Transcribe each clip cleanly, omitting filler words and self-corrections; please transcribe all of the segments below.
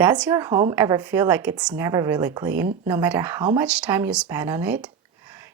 Does your home ever feel like it's never really clean, no matter how much time you spend on it?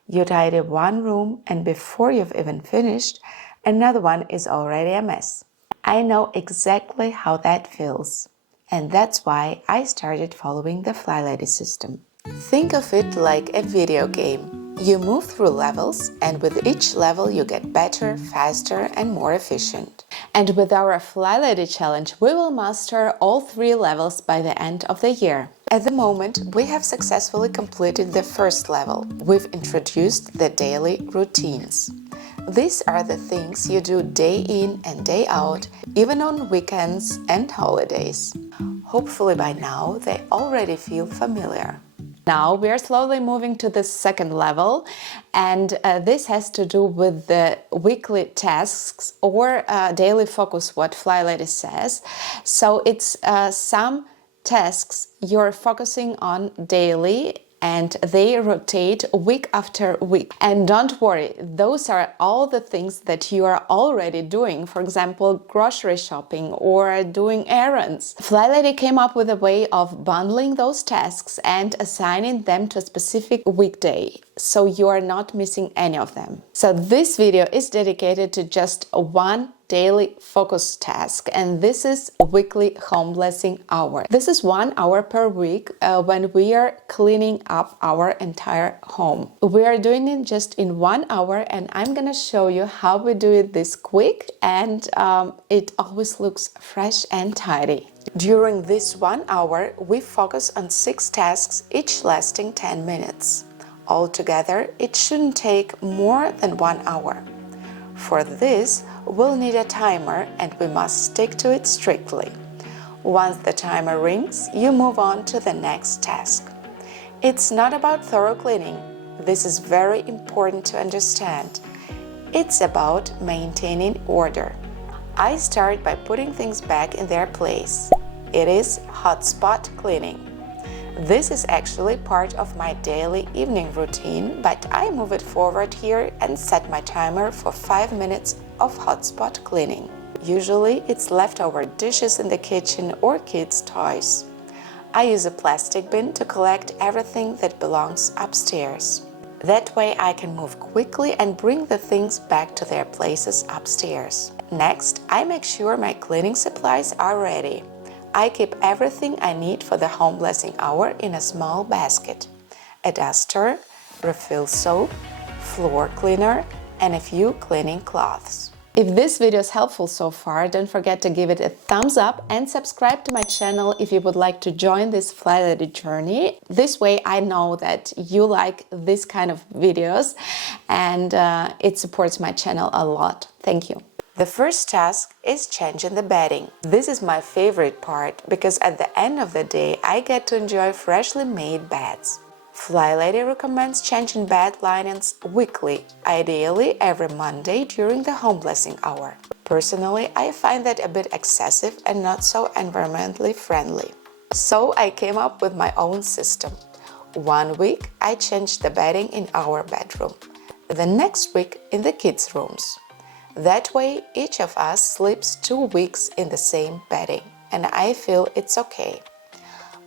You tidy one room and before you've even finished, another one is already a mess. I know exactly how that feels. And that's why I started following the FlyLady system. Think of it like a video game. You move through levels, and with each level you get better, faster, and more efficient. And with our FlyLady challenge, we will master all 3 levels by the end of the year. At the moment, we have successfully completed the first level. We've introduced the daily routines. These are the things you do day in and day out, even on weekends and holidays. Hopefully by now they already feel familiar. Now we are slowly moving to the second level, and this has to do with the weekly tasks or daily focus, what FlyLady says. So it's some tasks you're focusing on daily, and they rotate week after week. And don't worry, those are all the things that you are already doing, for example, grocery shopping or doing errands. FlyLady came up with a way of bundling those tasks and assigning them to a specific weekday, so you are not missing any of them. So this video is dedicated to just one daily focus task, and this is weekly home blessing hour. This is 1 hour per week when we are cleaning up our entire home. We are doing it just in 1 hour, and I'm gonna show you how we do it this quick, and it always looks fresh and tidy. During this 1 hour, we focus on 6 tasks, each lasting 10 minutes. Altogether, it shouldn't take more than 1 hour. For this, we'll need a timer and we must stick to it strictly. Once the timer rings, you move on to the next task. It's not about thorough cleaning. This is very important to understand. It's about maintaining order. I start by putting things back in their place. It is hotspot cleaning. This is actually part of my daily evening routine, but I move it forward here and set my timer for 5 minutes of hotspot cleaning. Usually it's leftover dishes in the kitchen or kids' toys. I use a plastic bin to collect everything that belongs upstairs. That way I can move quickly and bring the things back to their places upstairs. Next, I make sure my cleaning supplies are ready. I keep everything I need for the home blessing hour in a small basket: a duster, refill soap, floor cleaner, and a few cleaning cloths. If this video is helpful so far, don't forget to give it a thumbs up and subscribe to my channel if you would like to join this FlyLady journey. This way I know that you like this kind of videos, and it supports my channel a lot. Thank you. The first task is changing the bedding. This is my favorite part because at the end of the day I get to enjoy freshly made beds. FlyLady recommends changing bed linens weekly, ideally every Monday during the home blessing hour. Personally, I find that a bit excessive and not so environmentally friendly. So I came up with my own system. 1 week I changed the bedding in our bedroom, the next week in the kids' rooms. That way, each of us sleeps 2 weeks in the same bedding, and I feel it's okay.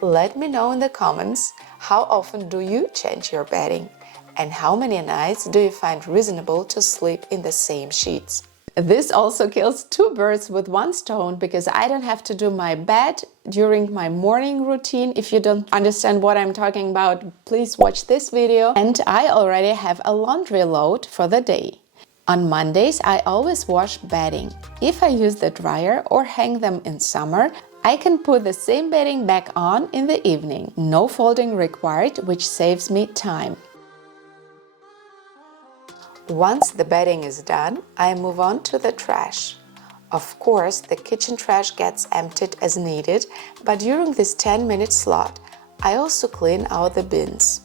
Let me know in the comments, how often do you change your bedding? And how many nights do you find reasonable to sleep in the same sheets? This also kills 2 birds with 1 stone, because I don't have to do my bed during my morning routine. If you don't understand what I'm talking about, please watch this video. And I already have a laundry load for the day. On Mondays, I always wash bedding. If I use the dryer or hang them in summer, I can put the same bedding back on in the evening. No folding required, which saves me time. Once the bedding is done, I move on to the trash. Of course, the kitchen trash gets emptied as needed, but during this 10-minute slot, I also clean out the bins.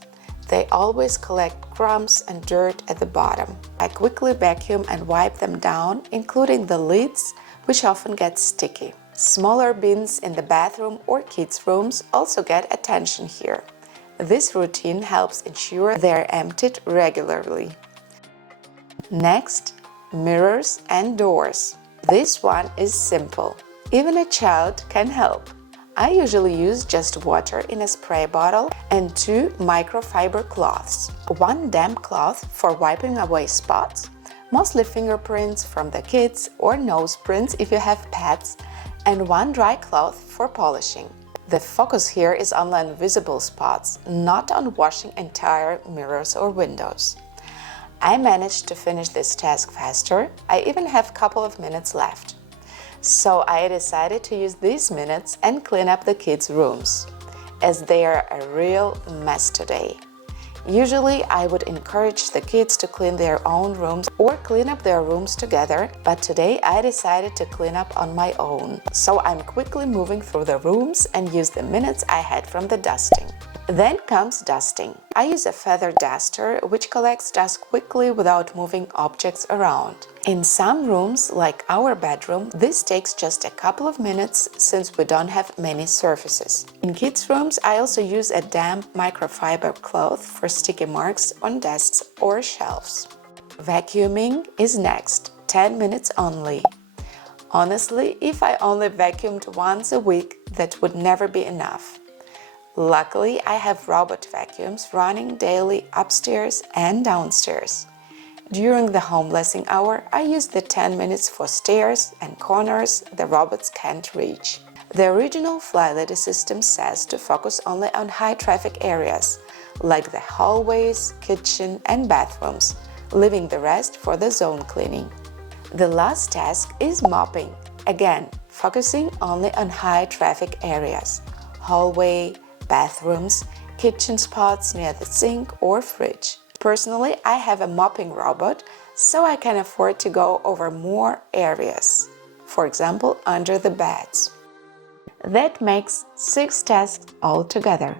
They always collect crumbs and dirt at the bottom. I quickly vacuum and wipe them down, including the lids, which often get sticky. Smaller bins in the bathroom or kids' rooms also get attention here. This routine helps ensure they're emptied regularly. Next, mirrors and doors. This one is simple. Even a child can help. I usually use just water in a spray bottle and 2 microfiber cloths. 1 damp cloth for wiping away spots, mostly fingerprints from the kids or nose prints if you have pets, and 1 dry cloth for polishing. The focus here is on the invisible spots, not on washing entire mirrors or windows. I managed to finish this task faster. I even have a couple of minutes left. So I decided to use these minutes and clean up the kids' rooms, as they are a real mess today. Usually I would encourage the kids to clean their own rooms or clean up their rooms together, but today I decided to clean up on my own. So I'm quickly moving through the rooms and use the minutes I had from the dusting. Then comes dusting. I use a feather duster which collects dust quickly without moving objects around. In some rooms, like our bedroom, this takes just a couple of minutes since we don't have many surfaces. In kids' rooms, I also use a damp microfiber cloth for sticky marks on desks or shelves. Vacuuming is next, 10 minutes only. Honestly, if I only vacuumed once a week, that would never be enough. Luckily, I have robot vacuums running daily upstairs and downstairs. During the home blessing hour, I use the 10 minutes for stairs and corners the robots can't reach. The original FlyLady system says to focus only on high-traffic areas, like the hallways, kitchen and bathrooms, leaving the rest for the zone cleaning. The last task is mopping, again, focusing only on high-traffic areas, hallway, bathrooms, kitchen spots near the sink or fridge. Personally, I have a mopping robot, so I can afford to go over more areas, for example, under the beds. That makes 6 tasks altogether.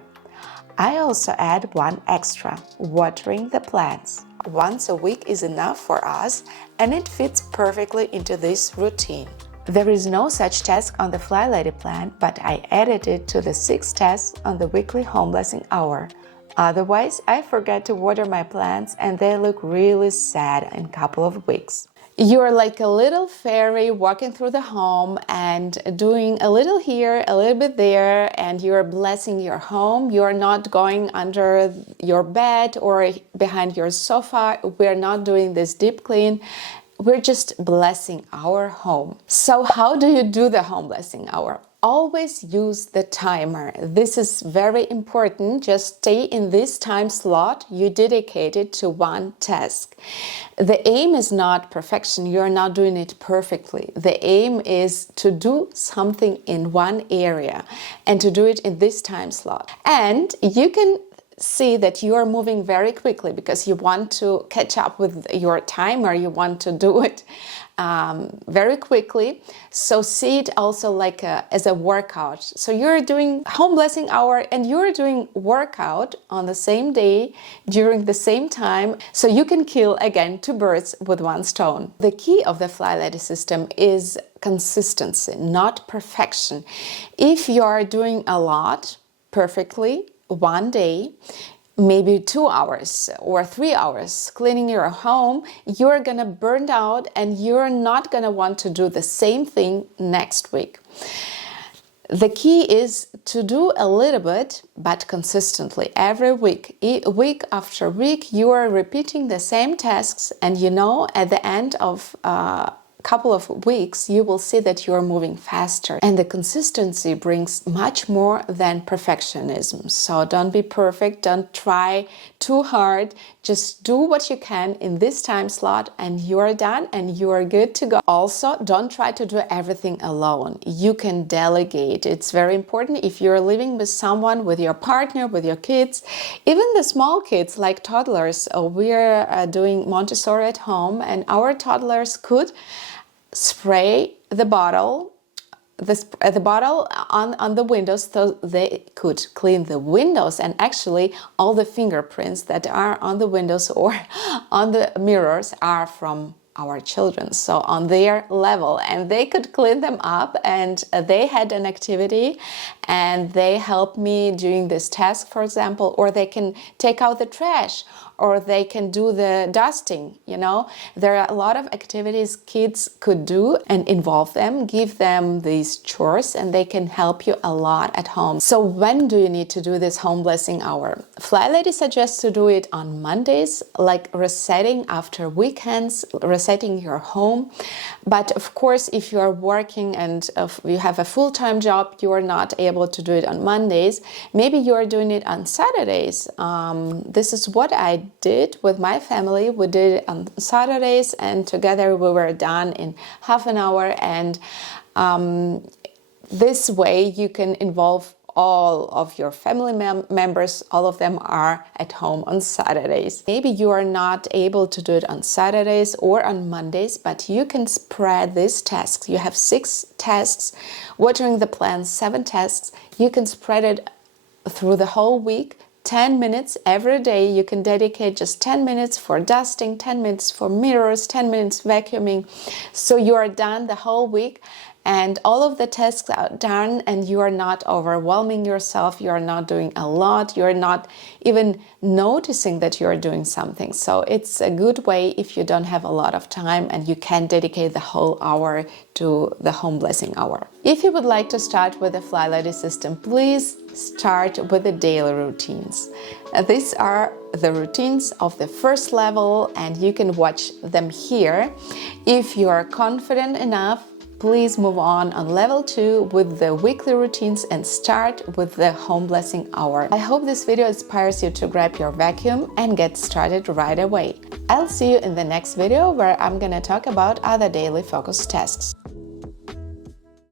I also add 1 extra, watering the plants. Once a week is enough for us, and it fits perfectly into this routine. There is no such task on the FlyLady plan, but I added it to the 6 tasks on the weekly home blessing hour. Otherwise, I forget to water my plants and they look really sad in a couple of weeks. You're like a little fairy walking through the home and doing a little here, a little bit there, and you're blessing your home. You're not going under your bed or behind your sofa. We're not doing this deep clean. We're just blessing our home. So how do you do the home blessing hour? Always use the timer. This is very important. Just stay in this time slot you dedicated to 1 task. The aim is not perfection. You're not doing it perfectly. The aim is to do something in 1 area and to do it in this time slot. And you can see that you are moving very quickly because you want to catch up with your timer, you want to do it very quickly. So see it also like as a workout. So you're doing home blessing hour and you're doing workout on the same day during the same time, so you can kill again 2 birds with 1 stone. The key of the FlyLady system is consistency, not perfection. If you are doing a lot perfectly, 1 day, maybe 2 hours or 3 hours cleaning your home, you're gonna burn out and you're not gonna want to do the same thing next week. The key is to do a little bit, but consistently every week. Week after week, you are repeating the same tasks, and you know, at the end of couple of weeks, you will see that you're moving faster, and the consistency brings much more than perfectionism. So don't be perfect, don't try too hard, just do what you can in this time slot and you're done and you are good to go. Also, don't try to do everything alone. You can delegate. It's very important if you're living with someone, with your partner, with your kids, even the small kids like toddlers. We're doing Montessori at home, and our toddlers could spray the bottle on the windows, so they could clean the windows, and actually all the fingerprints that are on the windows or on the mirrors are from our children, so on their level, and they could clean them up, and they had an activity and they helped me doing this task, for example, or they can take out the trash, or they can do the dusting. You know, there are a lot of activities kids could do and involve them, give them these chores, and they can help you a lot at home. So when do you need to do this home blessing hour? FlyLady suggests to do it on Mondays, like resetting after weekends, resetting your home. But of course, if you are working and if you have a full-time job, you are not able to do it on Mondays. Maybe you are doing it on Saturdays. This is what I did with my family. We did it on Saturdays, and together we were done in half an hour. And this way you can involve all of your family members. All of them are at home on Saturdays. Maybe you are not able to do it on Saturdays or on Mondays, but you can spread these tasks. You have 6 tasks, watering the plants, 7 tasks. You can spread it through the whole week. 10 minutes every day. You can dedicate just 10 minutes for dusting, 10 minutes for mirrors, 10 minutes vacuuming. So you are done the whole week, and all of the tasks are done, and you are not overwhelming yourself. You are not doing a lot. You are not even noticing that you are doing something. So it's a good way if you don't have a lot of time and you can dedicate the whole hour to the home blessing hour. If you would like to start with the FlyLady system, please start with the daily routines. These are the routines of the first level, and you can watch them here. If you are confident enough, please move on level 2 with the weekly routines and start with the home blessing hour. I hope this video inspires you to grab your vacuum and get started right away. I'll see you in the next video, where I'm gonna talk about other daily focus tasks.